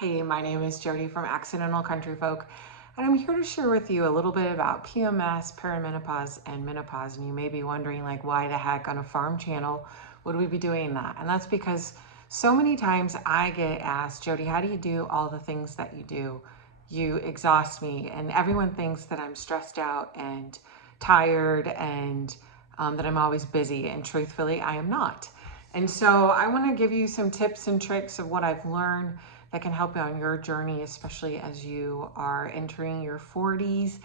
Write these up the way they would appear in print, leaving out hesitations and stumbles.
Hey, my name is Jody from Accidental Country Folk, and I'm here to share with you a little bit about PMS, perimenopause, and menopause. And you may be wondering, like, why the heck on a farm channel would we be doing that? And that's because so many times I get asked, Jody, how do you do all the things that you do? You exhaust me, and everyone thinks that I'm stressed out and tired and that I'm always busy. And truthfully, I am not. And so I want to give you some tips and tricks of what I've learned that can help you on your journey, especially as you are entering your 40s.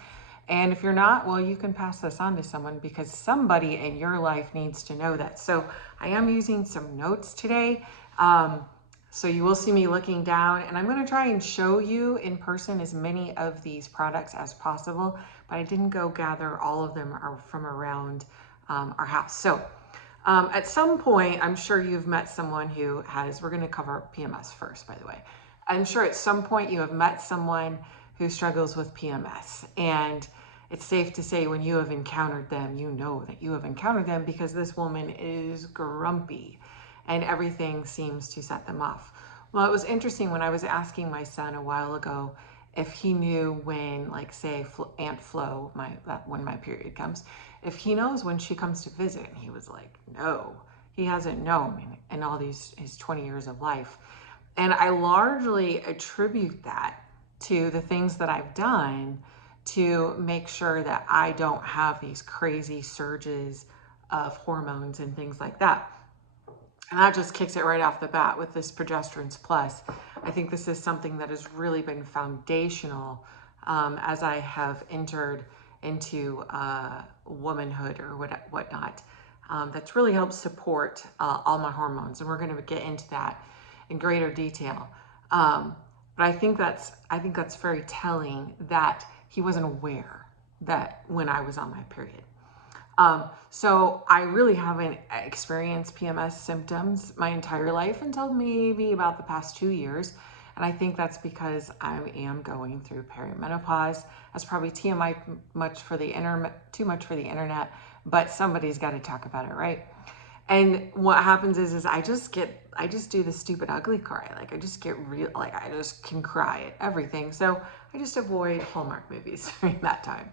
And if you're not, well, you can pass this on to someone because somebody in your life needs to know that. So I am using some notes today. So you will see me looking down, and I'm going to try and show you in person as many of these products as possible, but I didn't go gather all of them from around our house. So at some point, I'm sure you've met someone who has, we're going to cover PMS first, by the way. I'm sure at some point you have met someone who struggles with PMS. And it's safe to say when you have encountered them, you know that you have encountered them because this woman is grumpy and everything seems to set them off. Well, it was interesting when I was asking my son a while ago if he knew when, like, say, Aunt Flo, when my period comes, if he knows when she comes to visit. And he was like, no, he hasn't known in all his 20 years of life. And I largely attribute that to the things that I've done to make sure that I don't have these crazy surges of hormones and things like that. And that just kicks it right off the bat with this Progessence Plus. I think this is something that has really been foundational as I have entered into womanhood or whatnot. That's really helped support all my hormones, and we're going to get into that in greater detail. But I think that's very telling that he wasn't aware that when I was on my period. So I really haven't experienced PMS symptoms my entire life until maybe about the past 2 years. And I think that's because I am going through perimenopause. That's probably TMI too much for the internet, but somebody's got to talk about it, right? And what happens is I just do the stupid ugly cry. Like I just get real, like I just can cry at everything. So I just avoid Hallmark movies during that time.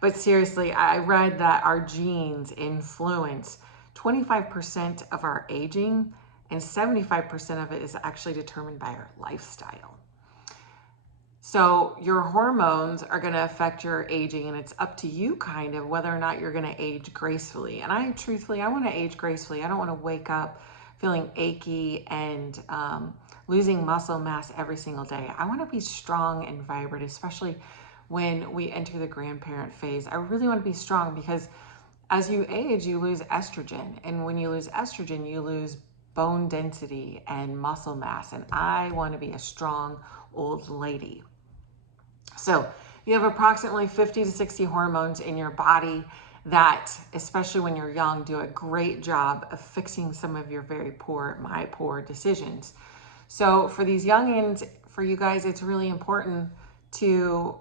But seriously, I read that our genes influence 25% of our aging, and 75% of it is actually determined by our lifestyle. So your hormones are going to affect your aging, and it's up to you kind of whether or not you're going to age gracefully. And I want to age gracefully. I don't want to wake up feeling achy and losing muscle mass every single day. I want to be strong and vibrant, especially when we enter the grandparent phase. I really want to be strong because as you age, you lose estrogen. And when you lose estrogen, you lose bone density and muscle mass. And I want to be a strong old lady. So you have approximately 50 to 60 hormones in your body that, especially when you're young, do a great job of fixing some of your my poor decisions. So for these youngins, for you guys, it's really important to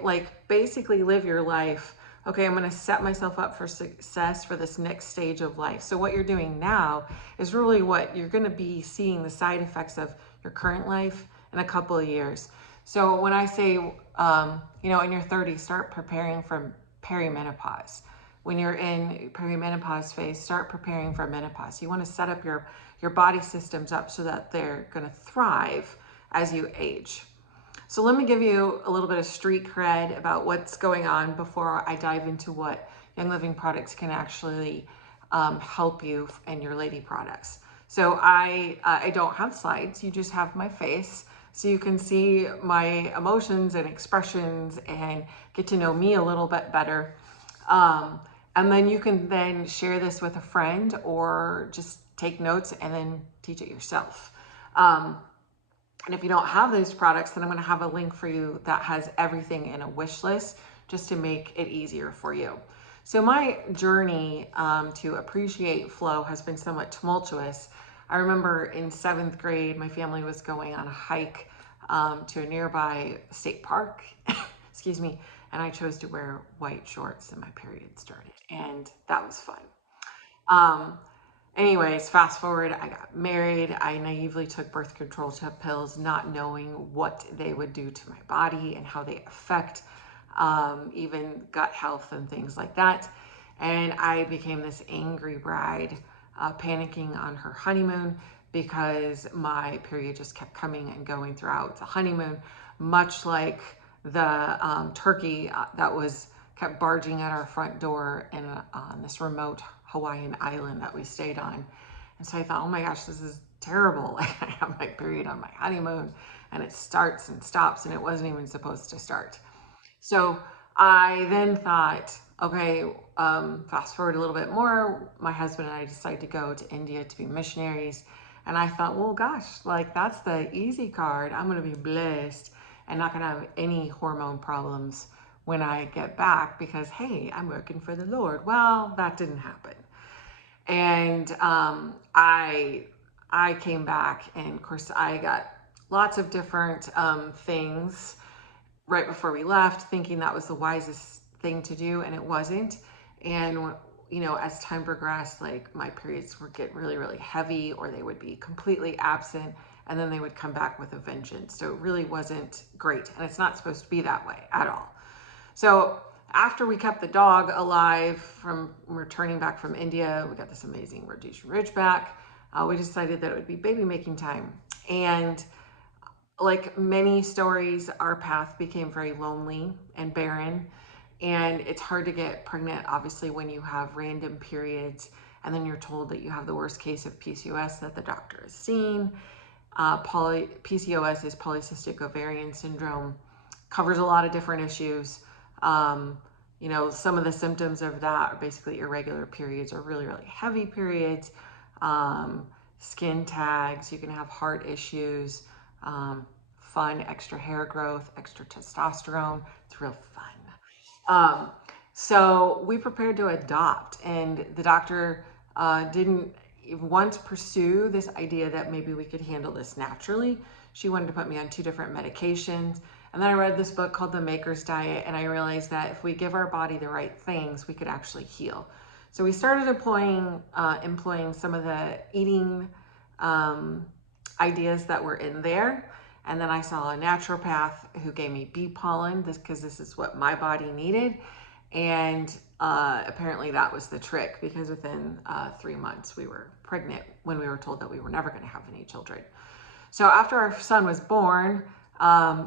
like basically live your life. Okay, I'm going to set myself up for success for this next stage of life. So what you're doing now is really what you're going to be seeing the side effects of your current life in a couple of years. So when I say, in your 30s, start preparing for perimenopause. When you're in perimenopause phase, start preparing for menopause. You want to set up your body systems up so that they're going to thrive as you age. So let me give you a little bit of street cred about what's going on before I dive into what Young Living products can actually help you in your lady products. So I don't have slides, you just have my face. So you can see my emotions and expressions and get to know me a little bit better. And then you can then share this with a friend or just take notes and then teach it yourself. And if you don't have those products, then I'm going to have a link for you that has everything in a wish list just to make it easier for you. So my journey to appreciate flow has been somewhat tumultuous. I remember in 7th grade, my family was going on a hike to a nearby state park, excuse me, and I chose to wear white shorts and my period started, and that was fun. Anyways, fast forward, I got married. I naively took birth control pills, not knowing what they would do to my body and how they affect even gut health and things like that. And I became this angry bride, panicking on her honeymoon because my period just kept coming and going throughout the honeymoon, much like the turkey that was kept barging at our front door on this remote Hawaiian island that we stayed on. And so I thought, oh my gosh, this is terrible. Like, I have my period on my honeymoon and it starts and stops and it wasn't even supposed to start. So I then thought, okay, fast forward a little bit more, my husband and I decided to go to India to be missionaries. And I thought, well, gosh, like that's the easy card. I'm going to be blessed and not going to have any hormone problems when I get back because, hey, I'm working for the Lord. Well, that didn't happen. And I came back, and of course, I got lots of different things right before we left, thinking that was the wisest thing to do, and it wasn't. And you know, as time progressed, like my periods would get really, really heavy, or they would be completely absent, and then they would come back with a vengeance. So it really wasn't great, and it's not supposed to be that way at all. So after we kept the dog alive from returning back from India, we got this amazing Rhodesian Ridgeback. We decided that it would be baby making time. And like many stories, our path became very lonely and barren. And it's hard to get pregnant, obviously, when you have random periods and then you're told that you have the worst case of PCOS that the doctor has seen. PCOS is polycystic ovarian syndrome, covers a lot of different issues. You know, some of the symptoms of that are basically irregular periods or really, really heavy periods, skin tags, you can have heart issues, fun, extra hair growth, extra testosterone. It's real fun. So we prepared to adopt, and the doctor didn't once pursue this idea that maybe we could handle this naturally. She wanted to put me on 2 different medications. And then I read this book called The Maker's Diet, and I realized that if we give our body the right things, we could actually heal. So we started employing some of the eating ideas that were in there. And then I saw a naturopath who gave me bee pollen because this is what my body needed. And apparently that was the trick, because within 3 months we were pregnant when we were told that we were never going to have any children. So after our son was born,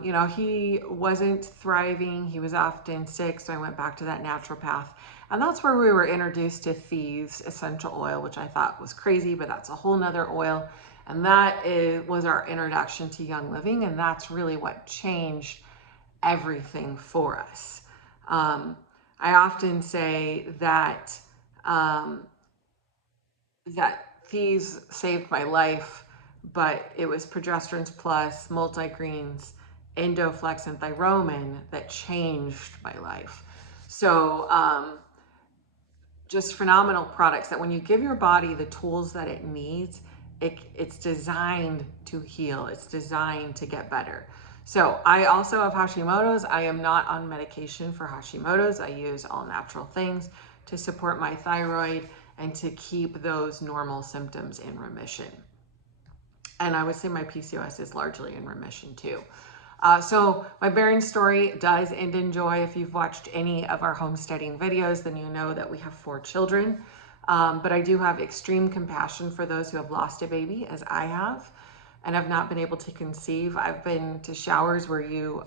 you know, he wasn't thriving. He was often sick. So I went back to that naturopath. And that's where we were introduced to Thieves essential oil, which I thought was crazy, but that's a whole nother oil. And that was our introduction to Young Living. And that's really what changed everything for us. I often say that, that Thieves saved my life, but it was Progessence Plus, multigreens, Endoflex, and Thyromin that changed my life. So just phenomenal products that when you give your body the tools that it needs, it's designed to heal. It's designed to get better. So I also have Hashimoto's. I am not on medication for Hashimoto's. I use all natural things to support my thyroid and to keep those normal symptoms in remission. And I would say my PCOS is largely in remission too. So my bearing story does end in joy. If you've watched any of our homesteading videos, then you know that we have 4 children. But I do have extreme compassion for those who have lost a baby, as I have, and have not been able to conceive. I've been to showers where you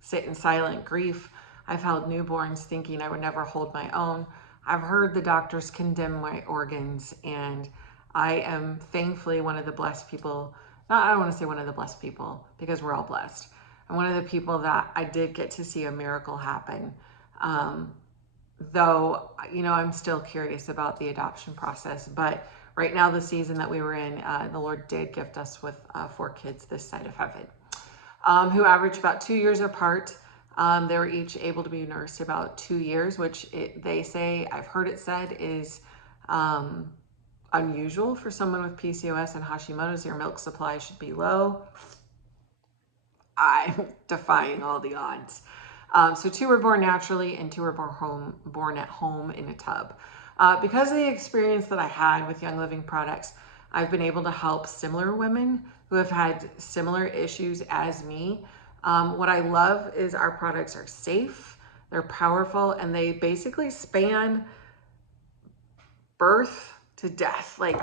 sit in silent grief. I've held newborns thinking I would never hold my own. I've heard the doctors condemn my organs, and I am thankfully one of the blessed people. I don't want to say one of the blessed people, because we're all blessed. I'm one of the people that I did get to see a miracle happen. Though, you know, I'm still curious about the adoption process. But right now, the season that we were in, the Lord did gift us with 4 kids this side of heaven, who averaged about 2 years apart. They were each able to be nursed about 2 years, which they say, I've heard it said, is unusual for someone with PCOS and Hashimoto's. Your milk supply should be low. I'm defying all the odds. So 2 were born naturally and 2 were born at home in a tub. Because of the experience that I had with Young Living products, I've been able to help similar women who have had similar issues as me. What I love is our products are safe, they're powerful, and they basically span birth to death. Like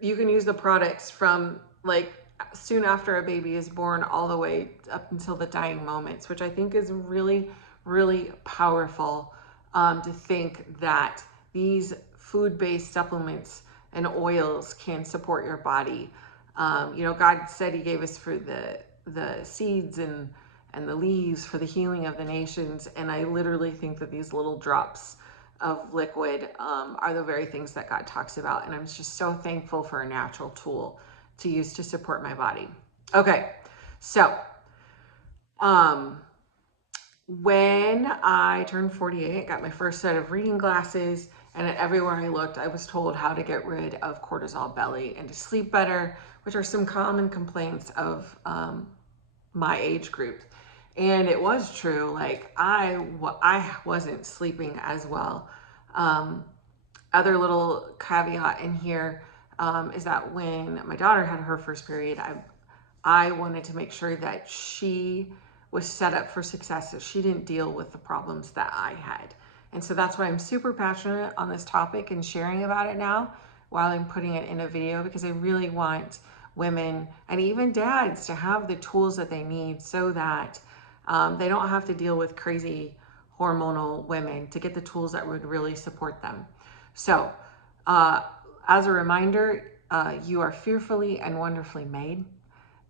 you can use the products from like soon after a baby is born all the way up until the dying moments, which I think is really, really powerful, to think that these food-based supplements and oils can support your body. God said he gave us for the seeds and the leaves for the healing of the nations. And I literally think that these little drops of liquid are the very things that God talks about. And I'm just so thankful for a natural tool to use to support my body. Okay, so when I turned 48, got my first set of reading glasses, and everywhere I looked, I was told how to get rid of cortisol belly and to sleep better, which are some common complaints of my age group. And it was true. Like I wasn't sleeping as well. Other little caveat in here is that when my daughter had her first period, I wanted to make sure that she was set up for success, that she didn't deal with the problems that I had. And so that's why I'm super passionate on this topic and sharing about it now while I'm putting it in a video, because I really want women and even dads to have the tools that they need so that they don't have to deal with crazy hormonal women, to get the tools that would really support them. So as a reminder, you are fearfully and wonderfully made.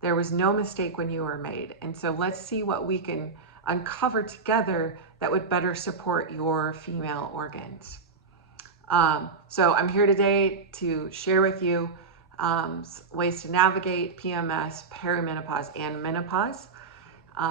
There was no mistake when you were made. And so let's see what we can uncover together that would better support your female organs. So I'm here today to share with you ways to navigate PMS, perimenopause, and menopause.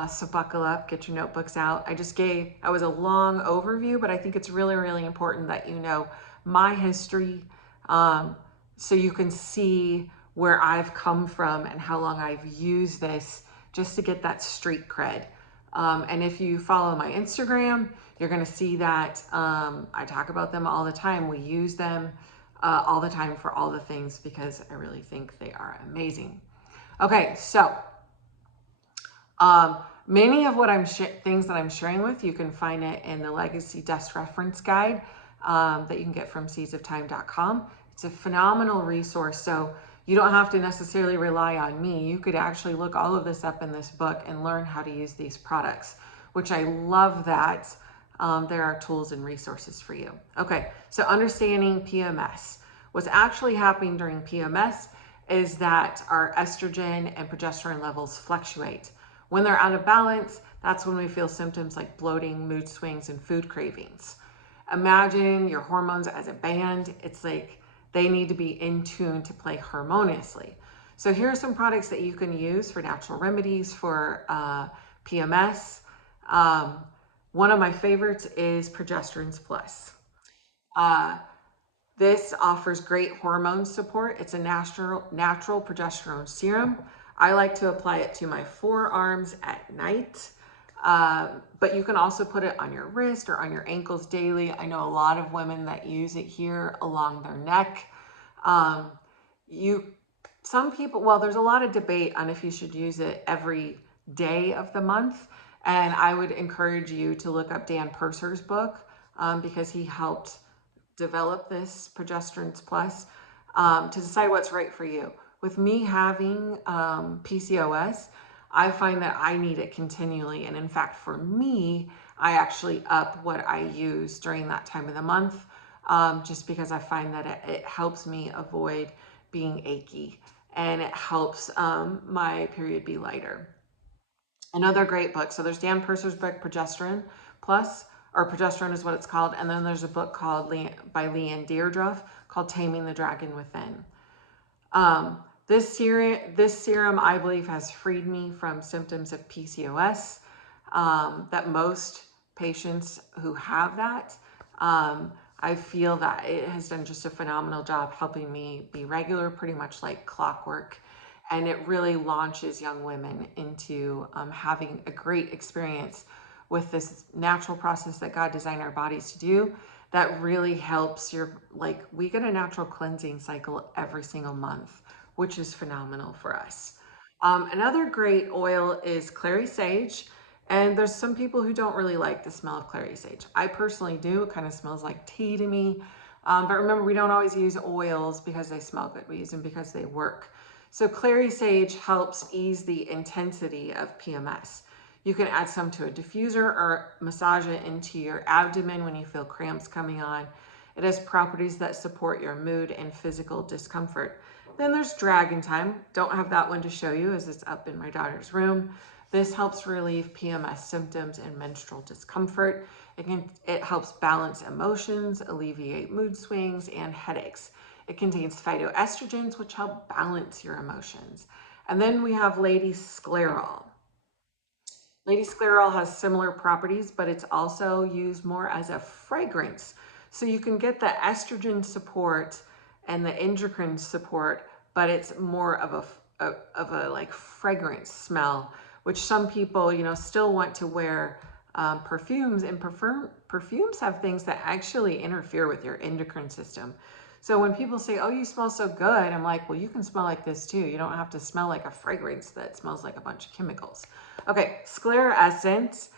So buckle up, get your notebooks out. I was a long overview, but I think it's really, really important that you know my history, so you can see where I've come from and how long I've used this just to get that street cred. And if you follow my Instagram, you're gonna see that I talk about them all the time. We use them all the time for all the things because I really think they are amazing. Okay, so many of what things that I'm sharing with, you can find it in the Legacy Dust Reference Guide that you can get from seedsoftime.com. It's a phenomenal resource. So you don't have to necessarily rely on me. You could actually look all of this up in this book and learn how to use these products, which I love that there are tools and resources for you. Okay, so understanding PMS. What's actually happening during PMS is that our estrogen and progesterone levels fluctuate. When they're out of balance, that's when we feel symptoms like bloating, mood swings, and food cravings. Imagine your hormones as a band. It's like they need to be in tune to play harmoniously. So here are some products that you can use for natural remedies for PMS. One of my favorites is Progessence Plus. This offers great hormone support. It's a natural progesterone serum. I like to apply it to my forearms at night. But you can also put it on your wrist or on your ankles daily. I know a lot of women that use it here along their neck. Some people, well, there's a lot of debate on if you should use it every day of the month. And I would encourage you to look up Dan Purser's book because he helped develop this Progessence Plus to decide what's right for you. With me having PCOS, I find that I need it continually. And in fact, for me, I actually up what I use during that time of the month, just because I find that it helps me avoid being achy and it helps my period be lighter. Another great book. So there's Dan Purser's book, Progesterone Plus, or Progesterone is what it's called. And then there's a book called by Leanne Deirdre called Taming the Dragon Within. This serum, I believe, has freed me from symptoms of PCOS, that most patients who have that, I feel that it has done just a phenomenal job helping me be regular, pretty much like clockwork. And it really launches young women into having a great experience with this natural process that God designed our bodies to do, that really helps like, we get a natural cleansing cycle every single month, which is phenomenal for us. Another great oil is clary sage. And there's some people who don't really like the smell of clary sage. I personally do. It kind of smells like tea to me. But remember, we don't always use oils because they smell good. We use them because they work. So clary sage helps ease the intensity of PMS. You can add some to a diffuser or massage it into your abdomen when you feel cramps coming on. It has properties that support your mood and physical discomfort. Then there's Dragon Time. Don't have that one to show you as it's up in my daughter's room. This helps relieve PMS symptoms and menstrual discomfort. It helps balance emotions, alleviate mood swings, and headaches. It contains phytoestrogens, which help balance your emotions. And then we have Lady Sclerol. Lady Sclerol has similar properties, but it's also used more as a fragrance. So you can get the estrogen support and the endocrine support, but it's more of a like fragrance smell, which some people, still want to wear perfumes, and perfumes have things that actually interfere with your endocrine system. So when people say, oh, you smell so good, I'm like, well, you can smell like this too. You don't have to smell like a fragrance that smells like a bunch of chemicals. Okay, Sclera Essence.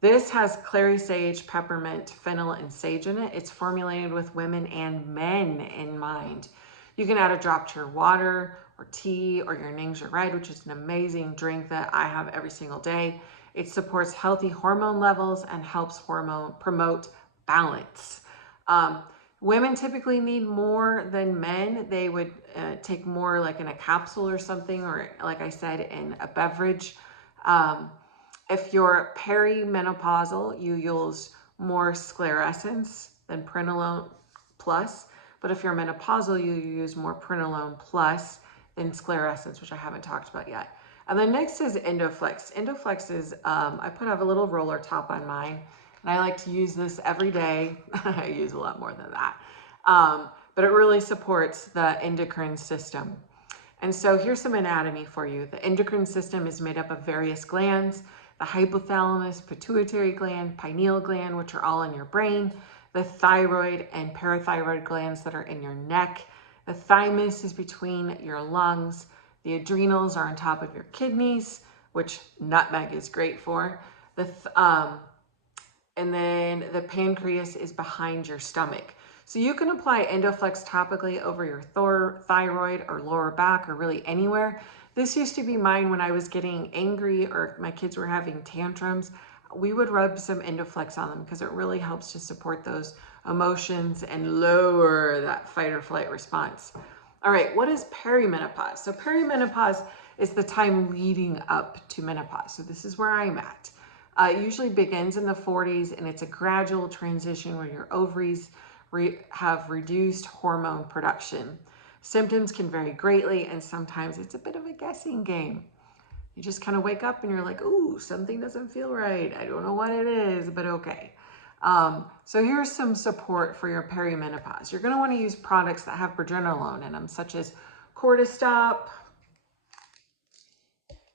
This has clary sage, peppermint, fennel, and sage in it. It's formulated with women and men in mind. You can add a drop to your water or tea or your Ningxia Red, which is an amazing drink that I have every single day. It supports healthy hormone levels and helps promote balance. Women typically need more than men. They would take more like in a capsule or something, or like I said, in a beverage. If you're perimenopausal, you use more sclerescence than Prenolone Plus. But if you're menopausal, you use more Prenolone Plus than sclerescence, which I haven't talked about yet. And then next is Endoflex. Endoflex is, I have a little roller top on mine, and I like to use this every day. I use a lot more than that. But it really supports the endocrine system. And so here's some anatomy for you. The endocrine system is made up of various glands: the hypothalamus, pituitary gland, pineal gland, which are all in your brain, the thyroid and parathyroid glands that are in your neck. The thymus is between your lungs. The adrenals are on top of your kidneys, which nutmeg is great for. And then the pancreas is behind your stomach. So you can apply Endoflex topically over your thyroid or lower back or really anywhere. This used to be mine when I was getting angry or my kids were having tantrums. We would rub some Endoflex on them because it really helps to support those emotions and lower that fight or flight response. All right, what is perimenopause? So perimenopause is the time leading up to menopause. So this is where I'm at. It usually begins in the 40s, and it's a gradual transition where your ovaries have reduced hormone production. Symptoms can vary greatly, and sometimes it's a bit of a guessing game. You just kind of wake up and you're like, ooh, something doesn't feel right. I don't know what it is, but okay. So here's some support for your perimenopause. You're going to want to use products that have progesterone in them, such as Cortistop,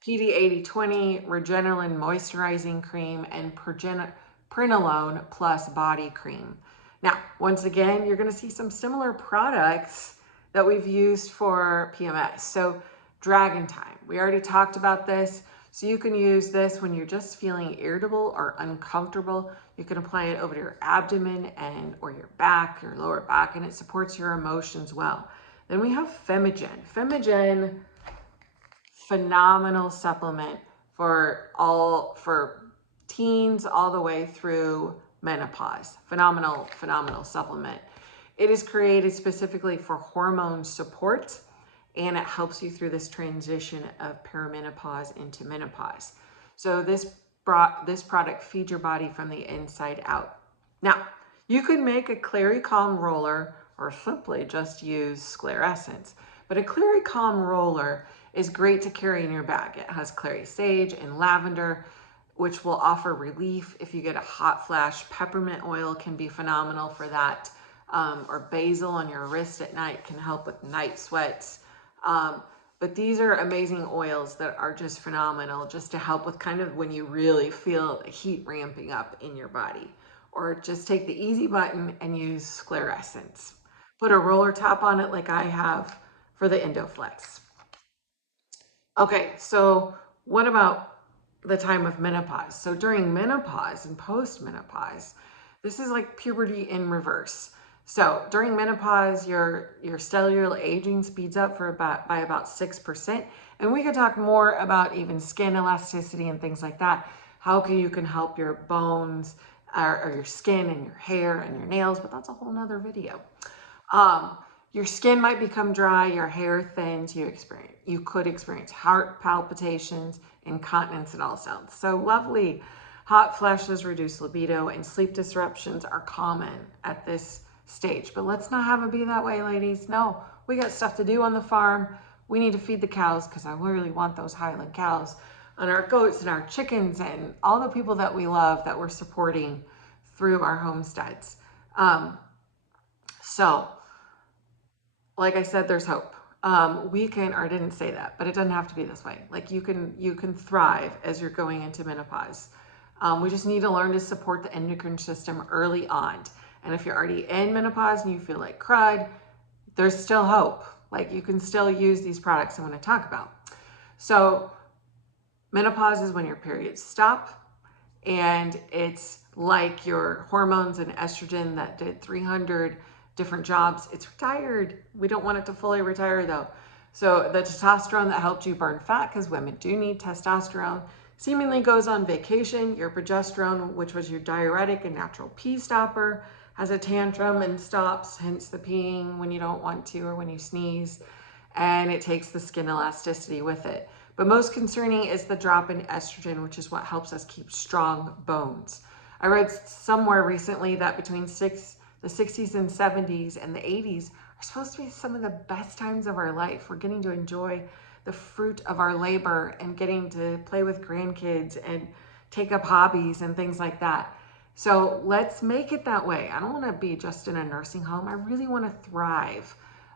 PD8020, Regeneron Moisturizing Cream, and Prenolone Plus Body Cream. Now, once again, you're going to see some similar products that we've used for PMS. So Dragon Time, we already talked about this. So you can use this when you're just feeling irritable or uncomfortable. You can apply it over your abdomen or your back, your lower back, and it supports your emotions well. Then we have Femigen. Femigen, phenomenal supplement for teens all the way through menopause. Phenomenal supplement. It is created specifically for hormone support, and it helps you through this transition of perimenopause into menopause. So this product feeds your body from the inside out. Now, you could make a Clary Calm roller or simply just use sclerescence. But a Clary Calm roller is great to carry in your bag. It has clary sage and lavender, which will offer relief if you get a hot flash. Peppermint oil can be phenomenal for that. Or basil on your wrist at night can help with night sweats. But these are amazing oils that are just phenomenal just to help with kind of when you really feel the heat ramping up in your body. or just take the easy button and use sclerosants. Put a roller top on it like I have for the Endoflex. Okay, so what about the time of menopause? So during menopause and post-menopause, this is like puberty in reverse. So during menopause, your cellular aging speeds up by about 6%. And we could talk more about even skin elasticity and things like that. How you can help your bones or your skin and your hair and your nails, but that's a whole nother video. Your skin might become dry, your hair thins, you could experience heart palpitations, incontinence, and all sounds. So lovely. Hot flashes reduce libido, and sleep disruptions are common at this stage. But let's not have it be that way, ladies. No, we got stuff to do on the farm. We need to feed the cows, because I really want those Highland cows, and our goats and our chickens and all the people that we love that we're supporting through our homesteads. So like I said, there's hope. We can, or I didn't say that, but it doesn't have to be this way. Like you can thrive as you're going into menopause. We just need to learn to support the endocrine system early on. And if you're already in menopause and you feel like crud, there's still hope. Like you can still use these products I'm going to talk about. So menopause is when your periods stop, and it's like your hormones and estrogen that did 300 different jobs. It's retired. We don't want it to fully retire though. So the testosterone that helped you burn fat, because women do need testosterone, seemingly goes on vacation. Your progesterone, which was your diuretic and natural pee stopper, has a tantrum and stops, hence the peeing when you don't want to or when you sneeze, and it takes the skin elasticity with it. But most concerning is the drop in estrogen, which is what helps us keep strong bones. I read somewhere recently that between the 60s and 70s and the 80s are supposed to be some of the best times of our life. We're getting to enjoy the fruit of our labor and getting to play with grandkids and take up hobbies and things like that. So let's make it that way. I don't want to be just in a nursing home. I really want to thrive.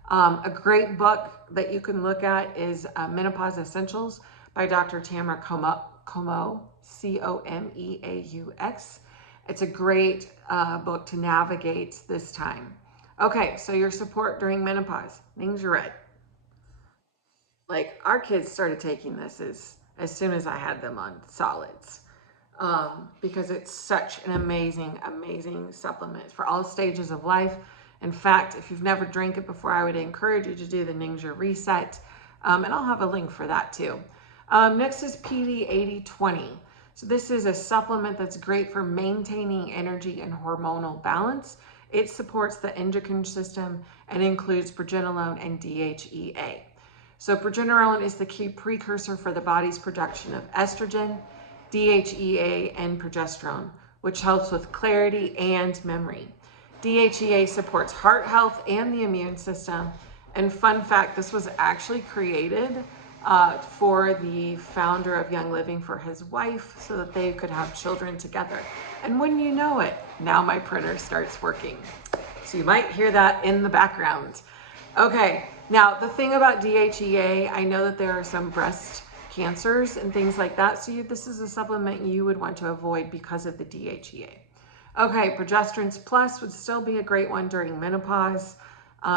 A great book that you can look at is Menopause Essentials by Dr. Tamara Comeaux, Comeaux. It's a great book to navigate this time. Okay, so your support during menopause. Things you read. Like our kids started taking this as soon as I had them on solids, because it's such an amazing, amazing supplement for all stages of life. In fact, if you've never drank it before, I would encourage you to do the Ningxia Reset, and I'll have a link for that too. Next is PD 8020. So this is a supplement that's great for maintaining energy and hormonal balance. It supports the endocrine system and includes progesterone and DHEA. So progesterone is the key precursor for the body's production of estrogen, DHEA, and progesterone, which helps with clarity and memory. DHEA supports heart health and the immune system. And fun fact, this was actually created for the founder of Young Living for his wife so that they could have children together. And wouldn't you know it, now my printer starts working. So you might hear that in the background. Okay, now the thing about DHEA, I know that there are some breast cancers and things like that. So this is a supplement you would want to avoid because of the DHEA. Okay, Progessence Plus would still be a great one during menopause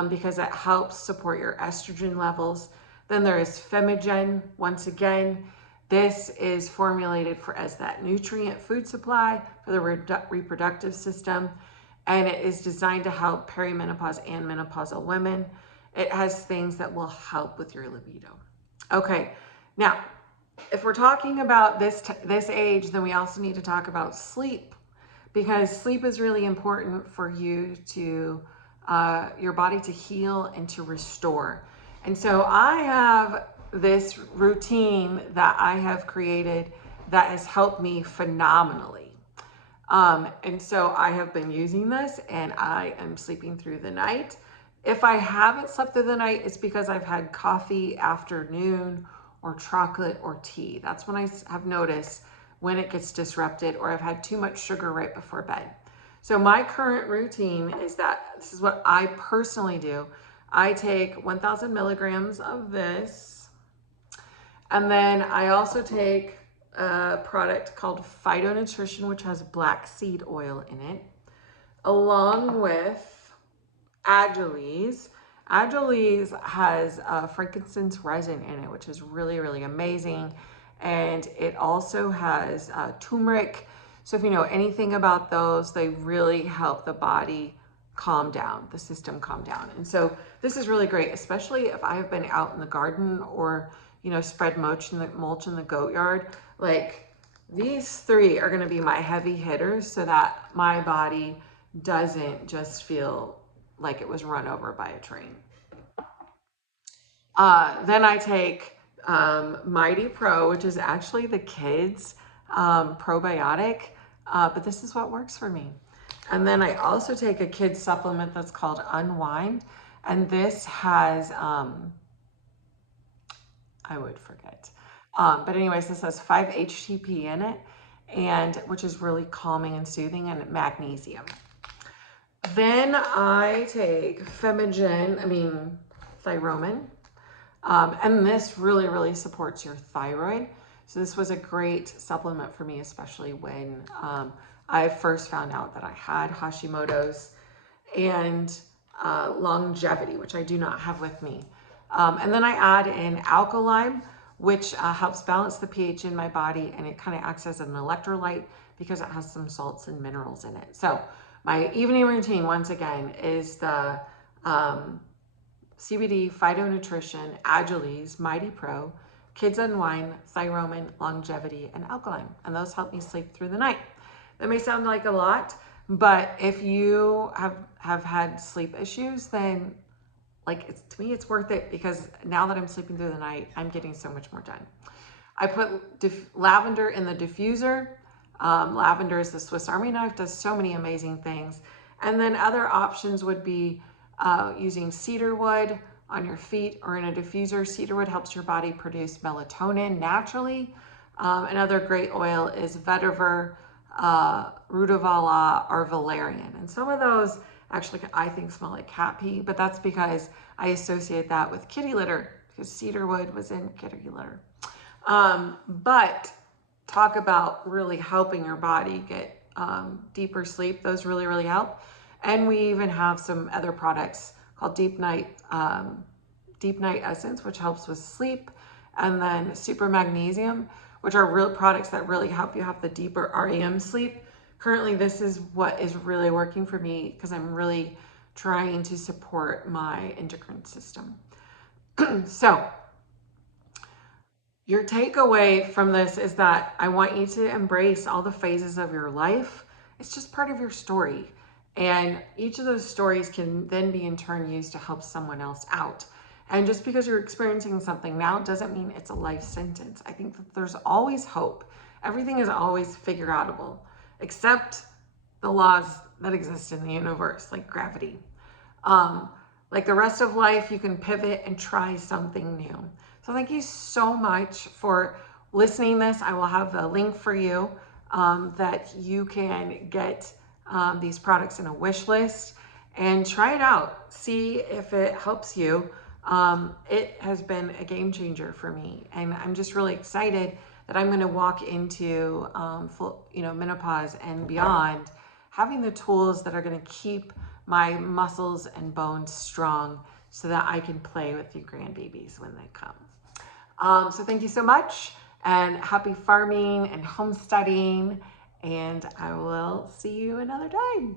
because it helps support your estrogen levels. Then there is Femigen. Once again, this is formulated as that nutrient food supply for the reproductive system, and it is designed to help perimenopause and menopausal women. It has things that will help with your libido. Okay, now, if we're talking about this age, then we also need to talk about sleep, because sleep is really important for you to, your body to heal and to restore. And so I have this routine that I have created that has helped me phenomenally. And so I have been using this and I am sleeping through the night. If I haven't slept through the night, it's because I've had coffee afternoon or chocolate or tea. That's when I have noticed when it gets disrupted, or I've had too much sugar right before bed. So my current routine is that this is what I personally do. I take 1,000 milligrams of this, and then I also take a product called Phytonutrition, which has black seed oil in it. along with Agiles. Agiles has frankincense resin in it, which is really, really amazing. And it also has turmeric. So if you know anything about those, they really help the body calm down, the system calm down. And so this is really great, especially if I've been out in the garden or, you know, spread mulch in the goat yard. Like, these three are going to be my heavy hitters so that my body doesn't just feel like it was run over by a train. Then I take Mighty Pro, which is actually the kids' probiotic, but this is what works for me. And then I also take a kid's supplement that's called Unwind, and this has, I would forget. But anyways, this has 5-HTP in it, and which is really calming and soothing, and magnesium. Then I take Thyromin, and this really, really supports your thyroid. So this was a great supplement for me, especially when I first found out that I had Hashimoto's, and longevity, which I do not have with me. And then I add in Alkaline, which helps balance the pH in my body, and it kind of acts as an electrolyte because it has some salts and minerals in it. So my evening routine, once again, is the CBD, Phytonutrition, Agiles, Mighty Pro, Kids Unwind, Thyromin, Longevity, and Alkaline. And those help me sleep through the night. That may sound like a lot, but if you have had sleep issues, then to me, it's worth it, because now that I'm sleeping through the night, I'm getting so much more done. I put lavender in the diffuser. Lavender is the Swiss Army knife, does so many amazing things. And then other options would be using cedarwood on your feet or in a diffuser. Cedarwood helps your body produce melatonin naturally. Another great oil is vetiver, rutavala, or valerian. And some of those actually I think smell like cat pee, but that's because I associate that with kitty litter, because cedarwood was in kitty litter. But talk about really helping your body get deeper sleep. Those really, really help. And we even have some other products called Deep Night Essence, which helps with sleep. And then Super Magnesium, which are real products that really help you have the deeper REM sleep. Currently, this is what is really working for me, because I'm really trying to support my endocrine system. So your takeaway from this is that I want you to embrace all the phases of your life. It's just part of your story. And each of those stories can then be in turn used to help someone else out. And just because you're experiencing something now doesn't mean it's a life sentence. I think that there's always hope. Everything is always figure outable, except the laws that exist in the universe, like gravity. Like the rest of life, you can pivot and try something new. So thank you so much for listening to this. I will have a link for you that you can get these products in a wish list and try it out. See if it helps you. It has been a game changer for me, and I'm just really excited that I'm going to walk into menopause and beyond, having the tools that are going to keep my muscles and bones strong, so that I can play with you grandbabies when they come. So thank you so much, and happy farming and homesteading, and I will see you another time.